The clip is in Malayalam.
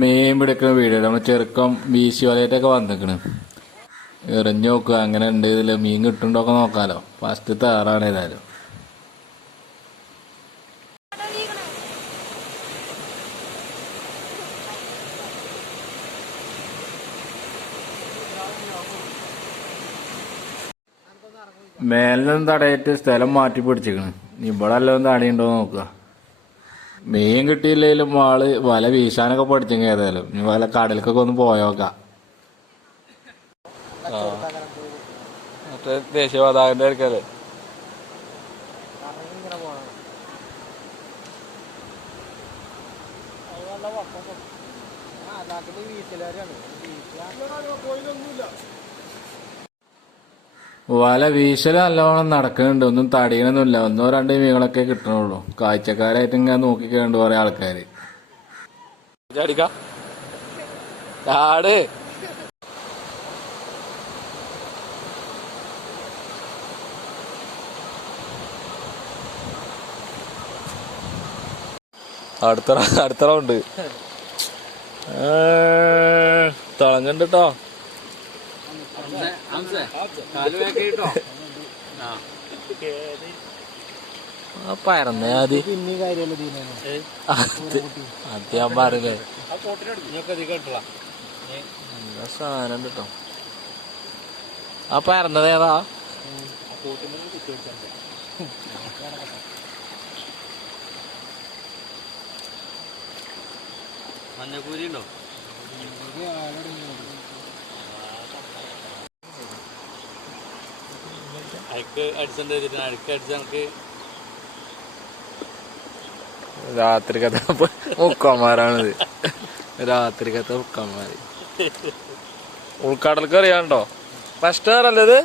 മീൻ പിടിക്കുന്ന വീഡിയോ നമ്മൾ ചെറുക്കം വീശി വലയിട്ടൊക്കെ വന്നിക്കണ്. എറിഞ്ഞു നോക്കുക അങ്ങനെ ഉണ്ട്. ഇതിൽ മീൻ കിട്ടുന്നുണ്ടോക്കെ നോക്കാലോ. ഫസ്റ്റ് തേറാണ് ഏതായാലും. മേലിനും തടയിട്ട് സ്ഥലം മാറ്റി പിടിച്ചിക്കണ്. ഇവിടെ എല്ലാം തടയുണ്ടോ നോക്കുക. മീൻ കിട്ടിയില്ലെങ്കിലും ആള് വല വീശാനൊക്കെ പഠിച്ചെങ്കിൽ ഏതായാലും ഇനി വല കടലിക്കൊക്കെ ഒന്ന് പോയോക്കാം. മറ്റേ ദേശീയപതാകന്റെ ആയിരിക്കല്ലേ. വല വീശല് നല്ലോണം നടക്കുന്നുണ്ട്. ഒന്നും തടിയണൊന്നുമില്ല. 1-2 മീനുകളൊക്കെ കിട്ടണുള്ളൂ. കാഴ്ചക്കാരായിട്ട് ഇങ്ങനെ നോക്കിക്കേണ്ട കുറെ ആൾക്കാര്. അടുത്ത റൗണ്ട് തിളങ്ങുണ്ട് കേട്ടോ. പരന്നേ ആദ്യം ഞാൻ പറഞ്ഞേ നല്ല സാധനം കേട്ടോ. ആ പരന്നത് ഏതാ? മഞ്ഞക്കൂരി ഉണ്ടോ? രാത്രിക്കത്തെ മുക്കന്മാരാണിത്. രാത്രിക്കത്തെ മുക്കന്മാര്. ഉൾക്കടൽക്ക് അറിയാണ്ടോ? ഫസ്റ്റ് അല്ലേ ഇത്?